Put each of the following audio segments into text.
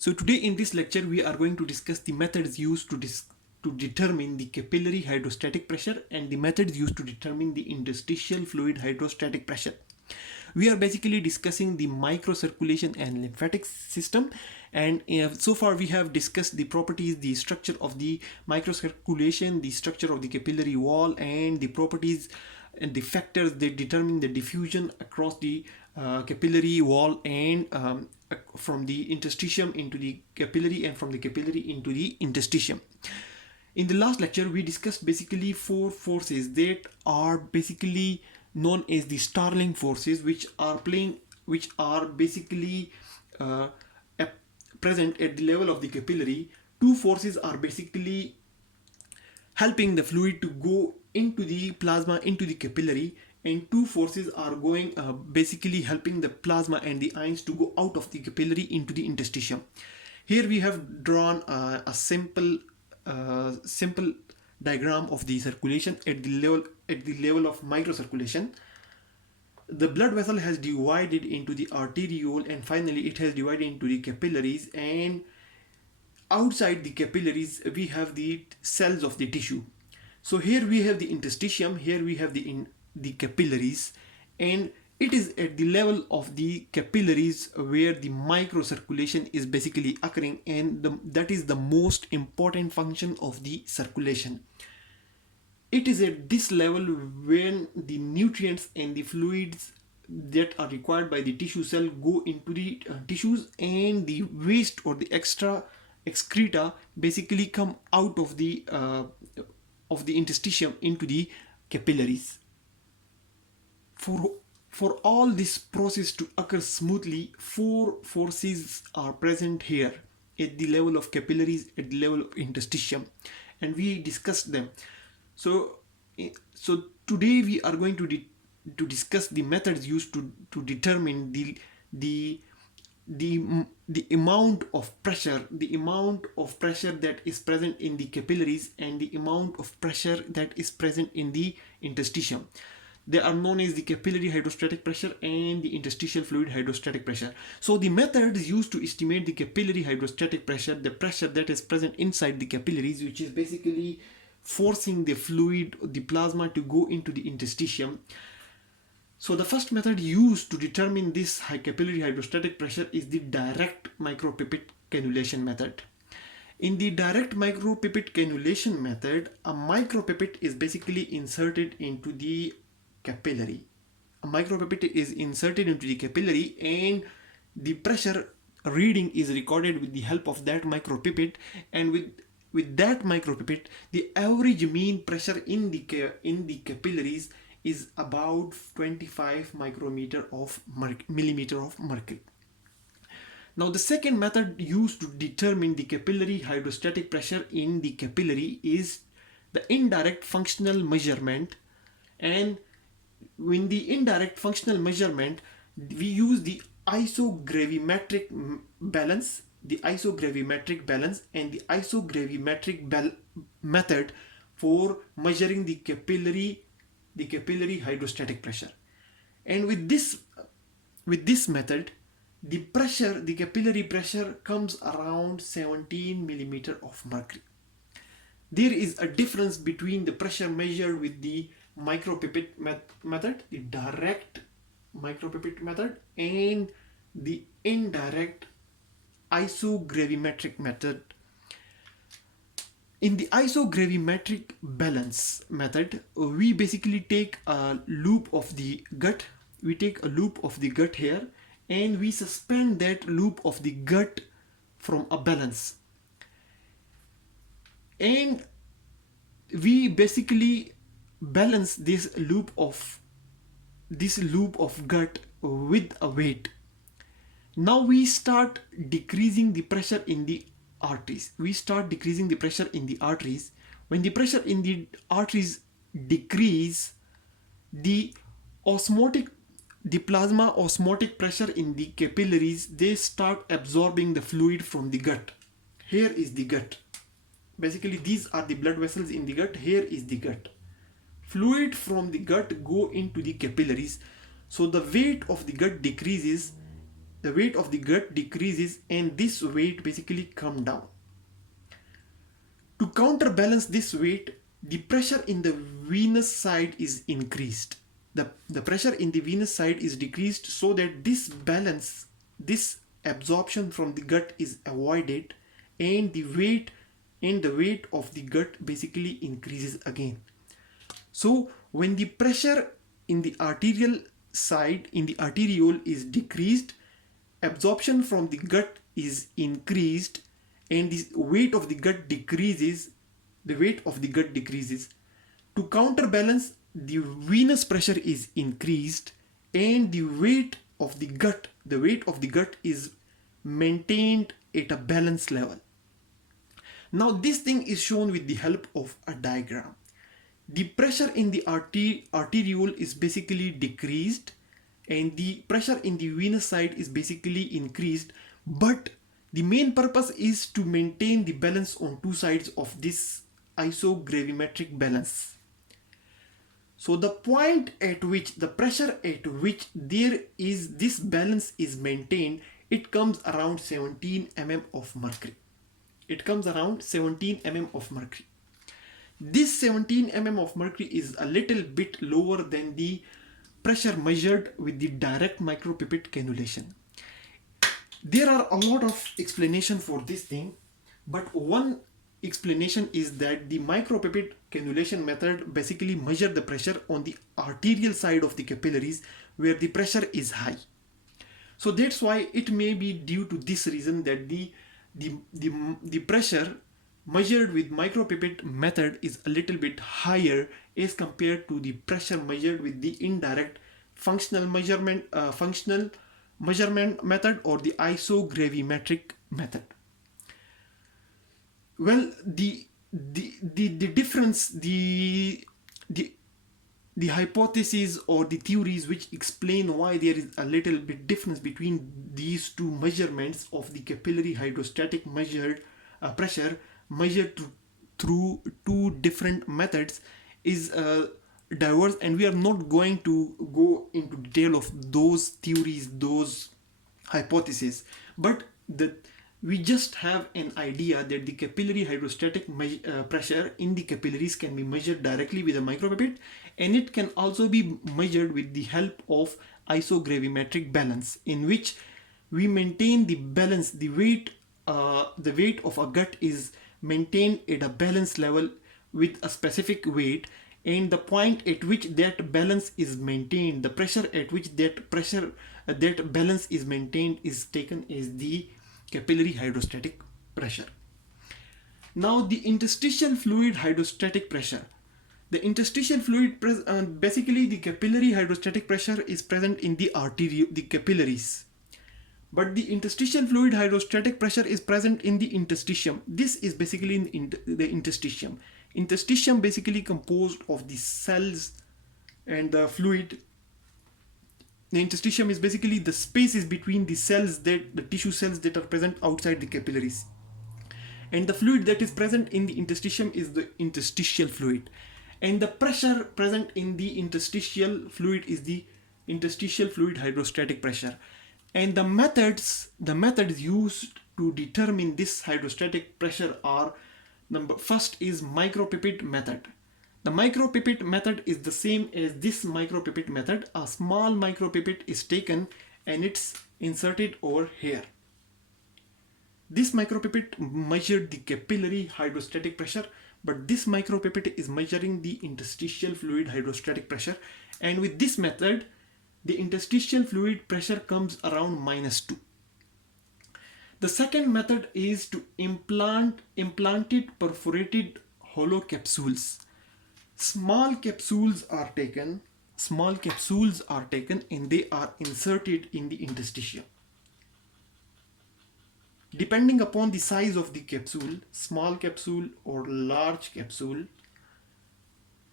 So today in this lecture we are going to discuss the methods used to determine the capillary hydrostatic pressure and the methods used to determine the interstitial fluid hydrostatic pressure. We are basically discussing the microcirculation and lymphatic system, and so far we have discussed the properties, the structure of the microcirculation, the structure of the capillary wall, and the properties and the factors that determine the diffusion across the capillary wall and from the interstitium into the capillary and from the capillary into the interstitium. In the last lecture we discussed basically four forces that are basically known as the Starling forces, which are basically present at the level of the capillary. Two forces are basically helping the fluid to go into the plasma, into the capillary, and two forces are going basically helping the plasma and the ions to go out of the capillary into the interstitium. Here we have drawn a simple diagram of the circulation at the level of microcirculation. The blood vessel has divided into the arteriole, and finally it has divided into the capillaries, and outside the capillaries we have the cells of the tissue. So here we have the interstitium, here we have the capillaries, and it is at the level of the capillaries where the microcirculation is basically occurring, and that is the most important function of the circulation. It is at this level when the nutrients and the fluids that are required by the tissue cell go into the tissues, and the waste or the extra excreta basically come out of the interstitium into the capillaries. For all this process to occur smoothly, four forces are present here at the level of capillaries, at the level of interstitium, and we discussed them. So today we are going to discuss the methods used to determine the amount of pressure, that is present in the capillaries, and the amount of pressure that is present in the interstitium. They are known as the capillary hydrostatic pressure and the interstitial fluid hydrostatic pressure. So the methods used to estimate the capillary hydrostatic pressure, the pressure that is present inside the capillaries, which is basically forcing the fluid, the plasma, to go into the interstitium. So the first method used to determine this high capillary hydrostatic pressure is the direct micropipette cannulation method. In the direct micropipette cannulation method, a micropipette is basically inserted into the capillary. A micropipette is inserted into the capillary, and the pressure reading is recorded with the help of that micropipette, and with that micropipette the average mean pressure in the capillaries is about 25 millimeter of mercury. Now the second method used to determine the capillary hydrostatic pressure in the capillary is the indirect functional measurement. And in the indirect functional measurement we use the isogravimetric balance and the isogravimetric method for measuring the capillary hydrostatic pressure. And with this method the capillary pressure comes around 17 millimeter of mercury. There is a difference between the pressure measured with the micropipette method, the direct micropipette method, and the indirect isogravimetric method. In the isogravimetric balance method, we basically take a loop of the gut. We take a loop of the gut here, and we suspend that loop of the gut from a balance, and we basically balance this loop of gut with a weight. Now we start decreasing the pressure in the arteries. When the pressure in the arteries decrease, the plasma osmotic pressure in the capillaries, they start absorbing the fluid from the gut. Here is the gut. Basically these are the blood vessels in the gut. Here is the gut. Fluid from the gut go into the capillaries, so the weight of the gut decreases the weight of the gut decreases and this weight basically come down. To counterbalance this weight, the pressure in the venous side is increased. The pressure in the venous side is decreased so that this balance, this absorption from the gut is avoided, and the weight of the gut basically increases again. So when the pressure in the arterial side, in the arteriole, is decreased, absorption from the gut is increased, and the weight of the gut decreases. To counterbalance, the venous pressure is increased, and the weight of the gut is maintained at a balanced level. Now this thing is shown with the help of a diagram. The pressure in the arteriole is basically decreased, and the pressure in the venous side is basically increased, but the main purpose is to maintain the balance on two sides of this isogravimetric balance. So the point at which the pressure at which this balance is maintained, it comes around 17 mm of mercury. This 17 mm of mercury is a little bit lower than the pressure measured with the direct micropipette cannulation. There are a lot of explanation for this thing, but one explanation is that the micropipette cannulation method basically measure the pressure on the arterial side of the capillaries where the pressure is high. So that's why it may be due to this reason that the pressure measured with micropipette method is a little bit higher as compared to the pressure measured with the indirect functional measurement method or the isogravimetric method. Well, the difference, the hypotheses or the theories which explain why there is a little bit difference between these two measurements of the capillary hydrostatic pressure measured through two different methods is diverse, and we are not going to go into detail of those theories, those hypotheses, but we just have an idea that the capillary hydrostatic pressure in the capillaries can be measured directly with a micropipette, and it can also be measured with the help of isogravimetric balance, in which we maintain the balance. The weight of a gut is maintained at a balanced level with a specific weight, and the point at which that balance is maintained, the pressure at which that balance is maintained, is taken as the capillary hydrostatic pressure. Now the interstitial fluid hydrostatic pressure. The interstitial fluid basically the capillary hydrostatic pressure is present in the capillaries, but the interstitial fluid hydrostatic pressure is present in the interstitium. This is basically in the interstitium. Interstitium basically composed of the cells and the fluid. The interstitium is basically the spaces between the tissue cells that are present outside the capillaries, and the fluid that is present in the interstitium is the interstitial fluid, and the pressure present in the interstitial fluid is the interstitial fluid hydrostatic pressure. And the methods used to determine this hydrostatic pressure are: first is micropipette method. The micropipette method is the same as this micropipette method. A small micropipette is taken and it's inserted over here. This micropipette measured the capillary hydrostatic pressure, but this micropipette is measuring the interstitial fluid hydrostatic pressure, and with this method the interstitial fluid pressure comes around -2. The second method is to implanted perforated hollow capsules. Small capsules are taken and they are inserted in the interstitium. Depending upon the size of the capsule, small capsule or large capsule,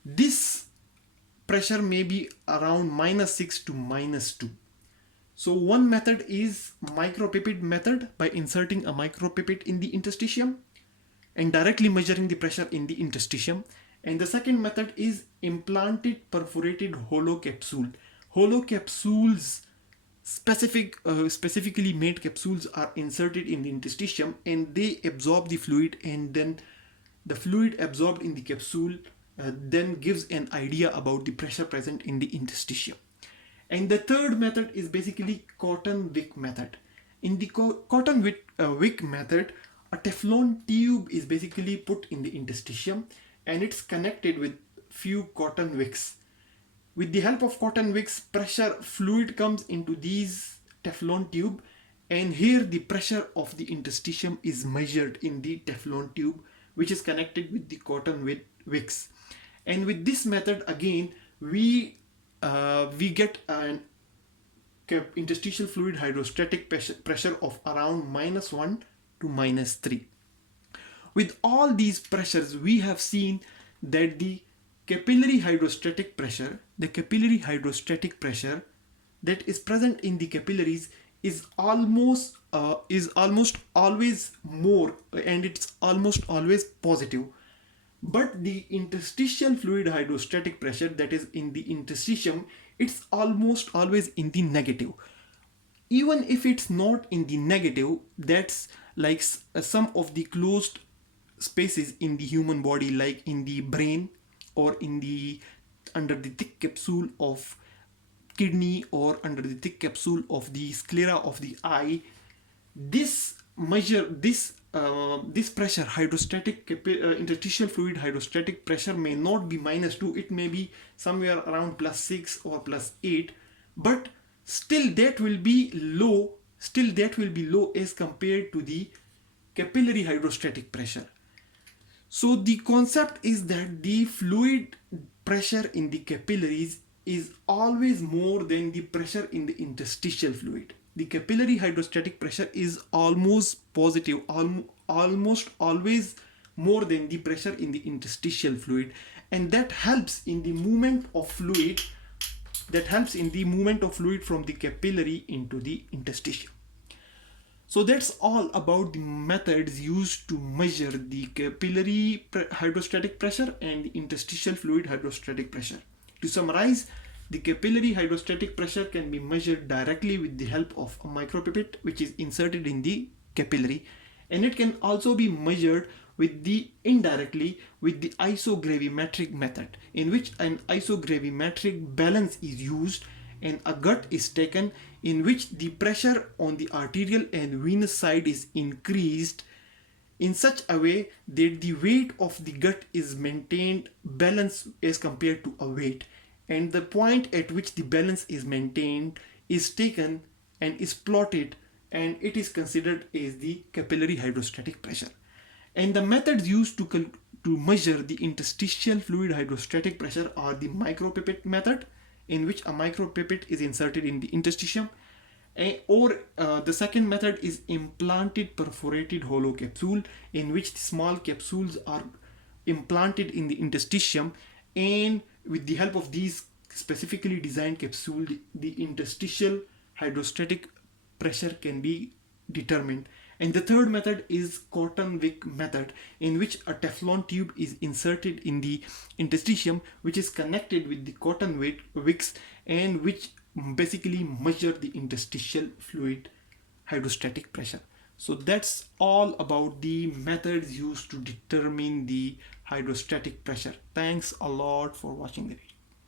this pressure may be around -6 to -2. So one method is micropipette method, by inserting a micropipette in the interstitium and directly measuring the pressure in the interstitium. And the second method is implanted perforated hollow capsule. Hollow capsules specifically made capsules are inserted in the interstitium, and they absorb the fluid, and then the fluid absorbed in the capsule then gives an idea about the pressure present in the interstitium. And the third method is basically cotton wick method. In the cotton wick method, a Teflon tube is basically put in the interstitium, and it's connected with few cotton wicks. With the help of cotton wicks, pressure fluid comes into these Teflon tube, and here the pressure of the interstitium is measured in the Teflon tube, which is connected with the cotton wicks. And with this method again, we get an interstitial fluid hydrostatic pressure of around -1 to -3. With all these pressures, we have seen that the capillary hydrostatic pressure that is present in the capillaries is almost always more, and it's almost always positive. But the interstitial fluid hydrostatic pressure that is in the interstitium, it's almost always in the negative. Even if it's not in the negative, that's like some of the closed spaces in the human body, like in the brain, or in the under the thick capsule of kidney, or under the thick capsule of the sclera of the eye. This pressure, interstitial fluid hydrostatic pressure, may not be -2, it may be somewhere around +6 or +8, but still that will be low as compared to the capillary hydrostatic pressure. So the concept is that the fluid pressure in the capillaries is always more than the pressure in the interstitial fluid. The capillary hydrostatic pressure is almost positive, almost always more than the pressure in the interstitial fluid, and that helps in the movement of fluid from the capillary into the interstitium. So that's all about the methods used to measure the capillary hydrostatic pressure and the interstitial fluid hydrostatic pressure. To summarize, the capillary hydrostatic pressure can be measured directly with the help of a micropipette, which is inserted in the capillary, and it can also be measured indirectly with the isogravimetric method, in which an isogravimetric balance is used and a gut is taken, in which the pressure on the arterial and venous side is increased in such a way that the weight of the gut is maintained balanced as compared to a weight, and the point at which the balance is maintained is taken and is plotted, and it is considered as the capillary hydrostatic pressure. And the methods used to measure the interstitial fluid hydrostatic pressure are the micropipette method, in which a micropipette is inserted in the interstitium, or the second method is implanted perforated hollow capsule, in which the small capsules are implanted in the interstitium, and with the help of these specifically designed capsules, the interstitial hydrostatic pressure can be determined. And the third method is cotton wick method, in which a Teflon tube is inserted in the interstitium, which is connected with the cotton wicks, and which basically measure the interstitial fluid hydrostatic pressure. So that's all about the methods used to determine the hydrostatic pressure. Thanks a lot for watching the video.